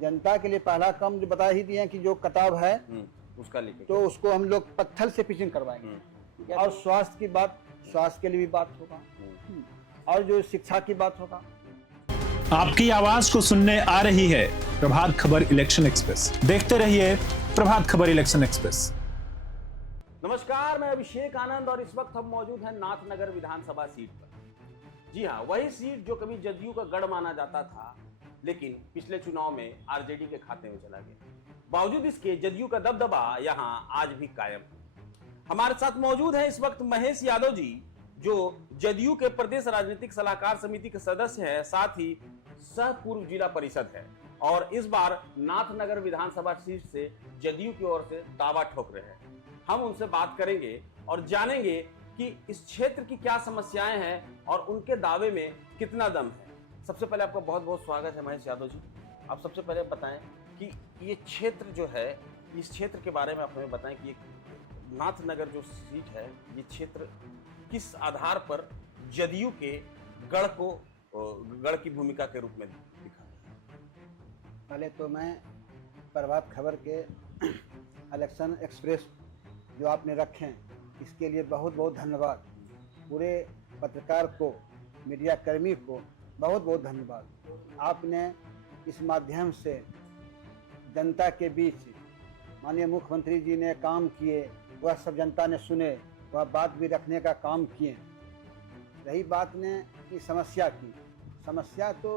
जनता के लिए पहला काम जो बता ही दिए कि जो कटाव है उसका लिखे, तो उसको हम लोग पत्थर से पिचिंग करवाएंगे। और स्वास्थ्य की बात, स्वास्थ्य के लिए भी बात होगा, और जो शिक्षा की बात होगा। आपकी आवाज को सुनने आ रही है प्रभात खबर इलेक्शन एक्सप्रेस। देखते रहिए प्रभात खबर इलेक्शन एक्सप्रेस। नमस्कार, मैं अभिषेक आनंद और इस वक्त हम मौजूद हैं नाथनगर विधानसभा सीट पर। जी हाँ, वही सीट जो कभी जदयू का गढ़ माना जाता था, लेकिन पिछले चुनाव में आरजेडी के खाते में चला गया। बावजूद इसके जदयू का दबदबा यहां आज भी कायम है। हमारे साथ मौजूद हैं इस वक्त महेश यादव जी, जो जदयू के प्रदेश राजनीतिक सलाहकार समिति के सदस्य हैं, साथ ही सह पूर्व जिला परिषद है और इस बार नाथनगर विधानसभा सीट से जदयू की ओर से दावा ठोक रहे हैं। हम उनसे बात करेंगे और जानेंगे कि इस क्षेत्र की क्या समस्याएं हैं और उनके दावे में कितना दम है। सबसे पहले आपका बहुत बहुत स्वागत है महेश यादव जी। आप सबसे पहले बताएं कि ये क्षेत्र जो है, इस क्षेत्र के बारे में आप हमें बताएं कि नाथनगर जो सीट है, ये क्षेत्र किस आधार पर जदयू के गढ़ की भूमिका के रूप में दिखा। पहले तो मैं प्रभात खबर के इलेक्शन एक्सप्रेस जो आपने रखे हैं, इसके लिए बहुत बहुत धन्यवाद। पूरे पत्रकार को, मीडिया कर्मी को बहुत बहुत धन्यवाद। आपने इस माध्यम से जनता के बीच माननीय मुख्यमंत्री जी ने काम किए, वह सब जनता ने सुने, वह बात भी रखने का काम किए। रही बात ने की समस्या की, समस्या तो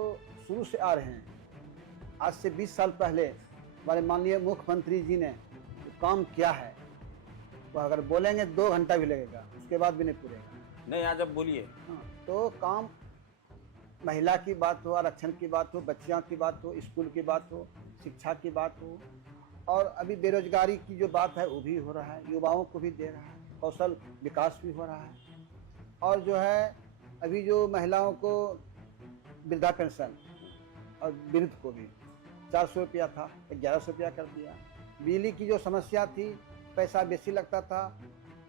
शुरू से आ रहे हैं। आज से 20 साल पहले हमारे माननीय मुख्यमंत्री जी ने काम किया है, वह अगर बोलेंगे 2 घंटा भी लगेगा, उसके बाद भी नहीं पूरेगा। नहीं, आज अब बोलिए। तो काम, महिला की बात हो, आरक्षण की बात हो, बच्चियों की बात हो, स्कूल की बात हो, शिक्षा की बात हो, और अभी बेरोजगारी की जो बात है वो भी हो रहा है, युवाओं को भी दे रहा है, कौशल विकास भी हो रहा है। और जो है अभी जो महिलाओं को वृद्धा पेंशन और वृद्ध को भी 400 रुपया था, 1100 रुपया कर दिया। बिजली की जो समस्या थी, पैसा बेसी लगता था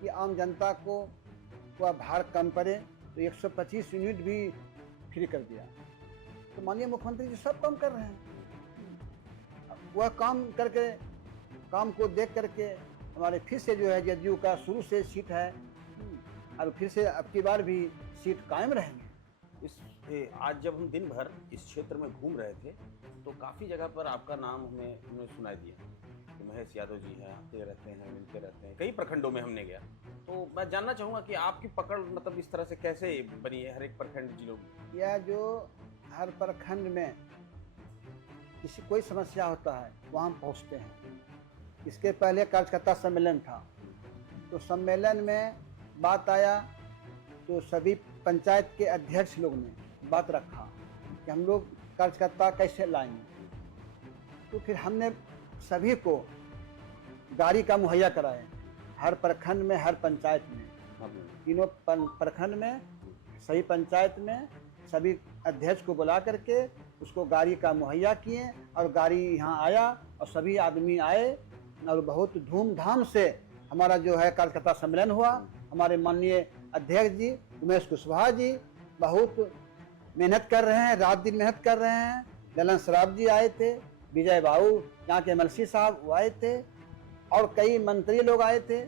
कि आम जनता को वह भाड़ कम पड़े, तो 125 यूनिट भी फ्री कर दिया। तो माननीय मुख्यमंत्री जी सब काम कर रहे हैं। वह काम करके, काम को देख करके हमारे फिर से जो है जदयू का शुरू से सीट है, और फिर से अब की बार भी सीट कायम रहेंगे। आज जब हम दिन भर इस क्षेत्र में घूम रहे थे तो काफ़ी जगह पर आपका नाम हमने सुनाई दिया कि महेश यादव जी हैं, आते रहते हैं, मिलते रहते हैं। कई प्रखंडों में हमने गया, तो मैं जानना चाहूँगा कि आपकी पकड़ मतलब इस तरह से कैसे बनी है हर एक प्रखंड जिलों की? यह जो हर प्रखंड में किसी कोई समस्या होता है वहाँ हम पहुँचते हैं। इसके पहले कार्यकर्ता सम्मेलन था, तो सम्मेलन में बात आया तो सभी पंचायत के अध्यक्ष लोग ने बात रखा कि हम लोग कार्यकर्ता कैसे लाएंगे। तो फिर हमने सभी को गाड़ी का मुहैया कराए, हर प्रखंड में, हर पंचायत में, तीनों प्रखंड में, सभी पंचायत में सभी अध्यक्ष को बुला करके उसको गाड़ी का मुहैया किए, और गाड़ी यहाँ आया और सभी आदमी आए और बहुत धूमधाम से हमारा जो है कार्यकर्ता सम्मेलन हुआ। हमारे माननीय अध्यक्ष जी उमेश कुशवाहा जी बहुत मेहनत कर रहे हैं, रात दिन मेहनत कर रहे हैं। ललन सराफ जी आए थे, विजय बाबू यहाँ के एमएलसी साहब वो आए थे, और कई मंत्री लोग आए थे।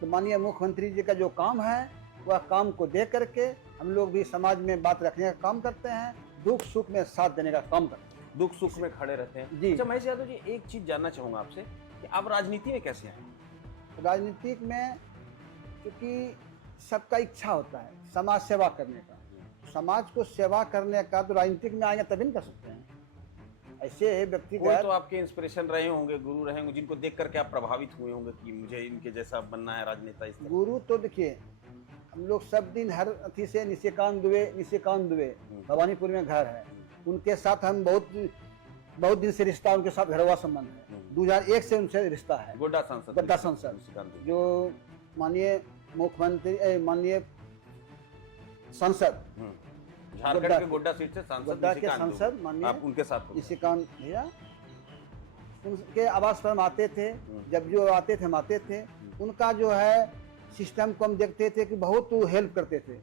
तो माननीय मुख्यमंत्री जी का जो काम है, वह काम को देख करके हम लोग भी समाज में बात रखने का काम करते हैं, दुख सुख में साथ देने का काम करते हैं, दुख सुख में खड़े रहते हैं जी। अच्छा महेश यादव जी, एक चीज़ जानना चाहूँगा आपसे कि आप राजनीति में कैसे आए? राजनीतिक में क्योंकि सबका इच्छा होता है समाज सेवा करने का, समाज को सेवा करने का, तो राजनीतिक में आएंगे तभी नहीं कर सकते हैं। ऐसे व्यक्ति कोई तो आपके इंस्पिरेशन रहे होंगे, गुरु रहे होंगे, जिनको देख करके आप प्रभावित हुए होंगे कि मुझे इनके जैसा बनना है राजनेता। इस तरह गुरु तो देखिए, हम लोग सब दिन हर अथी से निशिकांत दुबे भवानीपुर में घर है, उनके साथ हम बहुत दिन से रिश्ता, उनके साथ घरवा संबंध है। 2001 से उनसे रिश्ता है। गोड्डा सांसद जो माननीय मुख्यमंत्री, माननीय सांसद झारखंड के गोड्डा सीट से गोड्डा के सांसद माननीय उनके साथ निशिकांत भैया, उनके आवास पर हम आते थे, जब जो आते थे हम आते थे। उनका जो है सिस्टम को हम देखते थे कि बहुत हेल्प करते थे,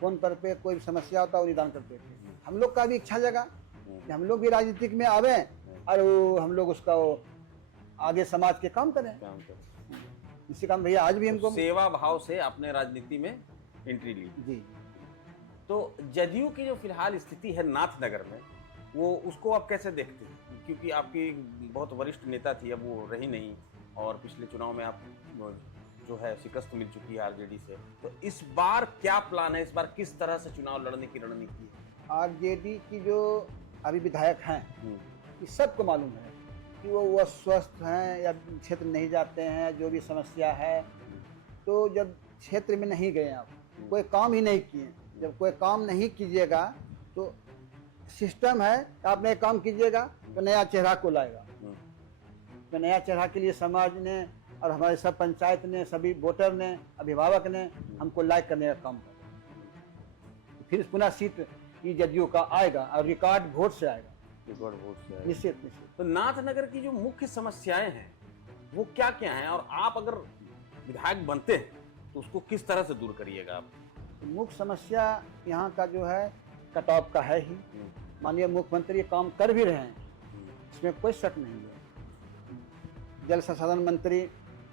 फोन पर पे कोई समस्या होता वो निदान करते थे। हम लोग का भी इच्छा जगा कि हम लोग भी राजनीतिक में आवे और हम लोग उसका आगे समाज के काम करें। काम कर इसी काम भैया आज भी हमको सेवा भाव से आपने राजनीति में एंट्री ली। जी। तो जदयू की जो फिलहाल स्थिति है नाथनगर में, वो उसको आप कैसे देखते हैं? क्योंकि आपकी बहुत वरिष्ठ नेता थी, अब वो रही नहीं, और पिछले चुनाव में आप जो है शिकस्त मिल चुकी है आरजेडी से। तो इस बार क्या प्लान है? इस बार किस तरह से चुनाव लड़ने की रणनीति है? आरजेडी की जो अभी विधायक हैं, ये सबको मालूम है कि वो स्वस्थ हैं या क्षेत्र नहीं जाते हैं, जो भी समस्या है। तो जब क्षेत्र में नहीं गए आप, कोई काम ही नहीं किए, जब कोई काम नहीं कीजिएगा तो सिस्टम है, आप नए काम कीजिएगा तो नया चेहरा को लाएगा। तो नया चेहरा के लिए समाज ने और हमारे सब पंचायत ने, सभी वोटर ने, अभिभावक ने हमको लाइक करने का काम किया। फिर पुनः सीट की जदयू का आएगा और रिकॉर्ड वोट से आएगा, रिकॉर्ड वोट से आएगा। निश्चित निश्चित। तो नाथनगर की जो मुख्य समस्याएं हैं वो क्या क्या हैं, और आप अगर विधायक बनते हैं तो उसको किस तरह से दूर करिएगा आप? मुख्य समस्या यहाँ का जो है कटाव का है ही। माननीय मुख्यमंत्री काम कर भी रहे हैं, इसमें कोई शक नहीं है। जल संसाधन मंत्री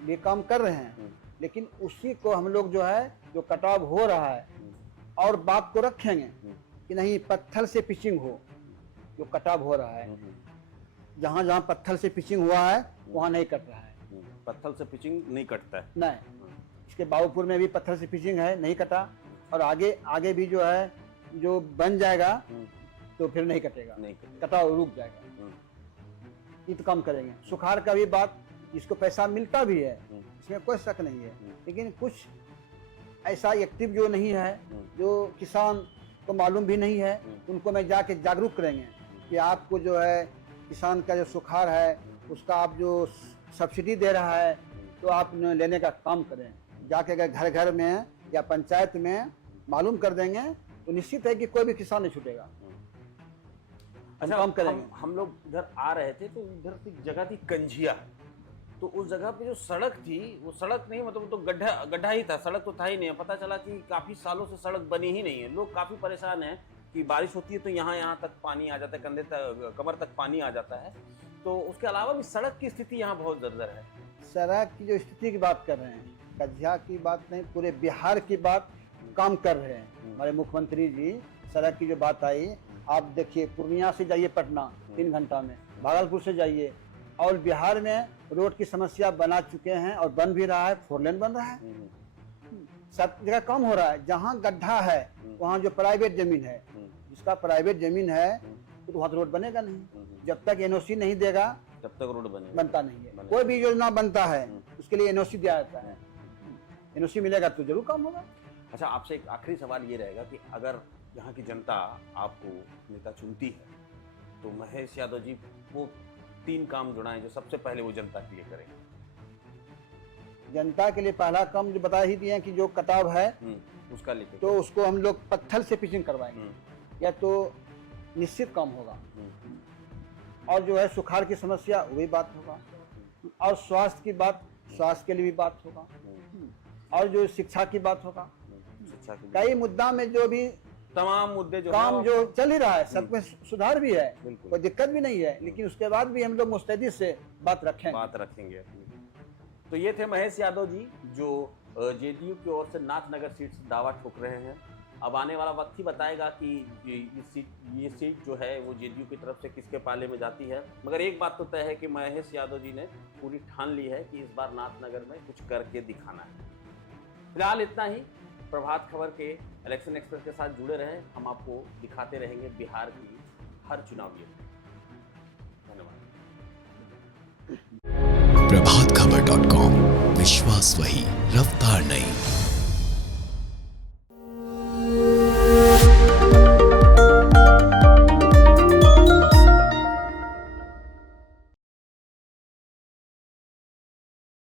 भी काम कर रहे हैं, लेकिन उसी को हम लोग जो है, जो कटाव हो रहा है, और बात को रखेंगे कि नहीं पत्थर से पिचिंग हो। जो कटाव हो रहा है, जहाँ जहाँ पत्थर से पिचिंग हुआ है वहाँ नहीं कट रहा है। पत्थर से पिचिंग नहीं कटता है? नहीं, इसके बाबूपुर में भी पत्थर से पिचिंग है, नहीं कटा, और आगे भी जो है, जो बन जाएगा तो फिर नहीं कटेगा, नहीं कटेगा, कटाव रुक जाएगा। ये तो काम करेंगे। सुखाड़ का भी बात, इसको पैसा मिलता भी है, इसमें कोई शक नहीं है, लेकिन कुछ ऐसा एक्टिव जो नहीं है, जो किसान को मालूम भी नहीं है, उनको मैं जाके जागरूक करेंगे कि आपको जो है किसान का जो सुखाड़ है उसका आप जो सब्सिडी दे रहा है तो आप लेने का काम करें। जाके अगर घर घर में या पंचायत में मालूम कर देंगे तो निश्चित है कि कोई भी किसान नहीं छूटेगा। अच्छा, काम करेंगे। हम लोग इधर आ रहे थे तो इधर की जगह थी कंझिया, तो उस जगह पे जो सड़क थी वो सड़क नहीं, मतलब तो गड्ढा ही था, सड़क तो था ही नहीं। पता चला कि काफी सालों से सड़क बनी ही नहीं है। लोग काफी परेशान हैं कि बारिश होती है तो यहाँ तक पानी आ जाता है, कंधे तक, कमर तक पानी आ जाता है। तो उसके अलावा भी सड़क की स्थिति यहाँ बहुत जर्जर है। सड़क की जो स्थिति की बात कर रहे हैं, कंझिया की बात नहीं, पूरे बिहार की बात काम कर रहे हैं हमारे मुख्यमंत्री जी। सड़क की जो बात आई, आप देखिए पूर्णिया से जाइए पटना 3 घंटा में, भागलपुर से जाइए, और बिहार में रोड की समस्या बना चुके हैं और बन भी रहा है, 4 लेन बन रहा है, सब जगह कम हो रहा है। जहाँ गड्ढा है वहाँ जो प्राइवेट जमीन है, जिसका प्राइवेट जमीन है तो वहाँ तो रोड बनेगा नहीं। जब तक एनओसी नहीं देगा तब तक रोड बनता नहीं है। कोई भी योजना बनता है उसके लिए एनओसी दिया जाता है, एनओसी मिलेगा तो जरूर काम होगा। अच्छा, आपसे एक आखिरी सवाल ये रहेगा कि अगर यहाँ की जनता आपको नेता चुनती है तो महेश यादव जी वो 3 काम जुड़ाएं जो सबसे पहले वो जनता के लिए करेंगे। जनता के लिए पहला काम जो बता ही दिए कि जो कटाव है उसका लेके तो उसको हम लोग पत्थर से पिचिंग करवाएंगे, या तो निश्चित काम होगा। और जो है सुखाड़ की समस्या वही बात होगा, और स्वास्थ्य की बात, स्वास्थ्य के लिए भी बात होगा, और जो शिक्षा की बात होगा। शिक्षा की कई मुद्दा में जो भी तमाम मुद्दे जो काम जो चल ही रहा है, सब में सुधार भी है, बिल्कुल कोई दिक्कत भी नहीं है, लेकिन उसके बाद भी हम लोग मुस्तैदी से बात रखेंगे। तो ये थे महेश यादव जी जो जेडीयू की ओर से नाथनगर सीट से दावा ठोक रहे हैं। अब आने वाला वक्त ही बताएगा कि ये सीट जो है वो जेडीयू की तरफ से किसके पाले में जाती है। मगर एक बात तो तय है कि महेश यादव जी ने पूरी ठान ली है कि इस बार नाथनगर में कुछ करके दिखाना है। फिलहाल इतना ही। प्रभात खबर के इलेक्शन एक्सप्रेस के साथ जुड़े रहें, हम आपको दिखाते रहेंगे बिहार की हर चुनावी। धन्यवाद। प्रभातखबर.com, विश्वास वही, रफ्तार नहीं।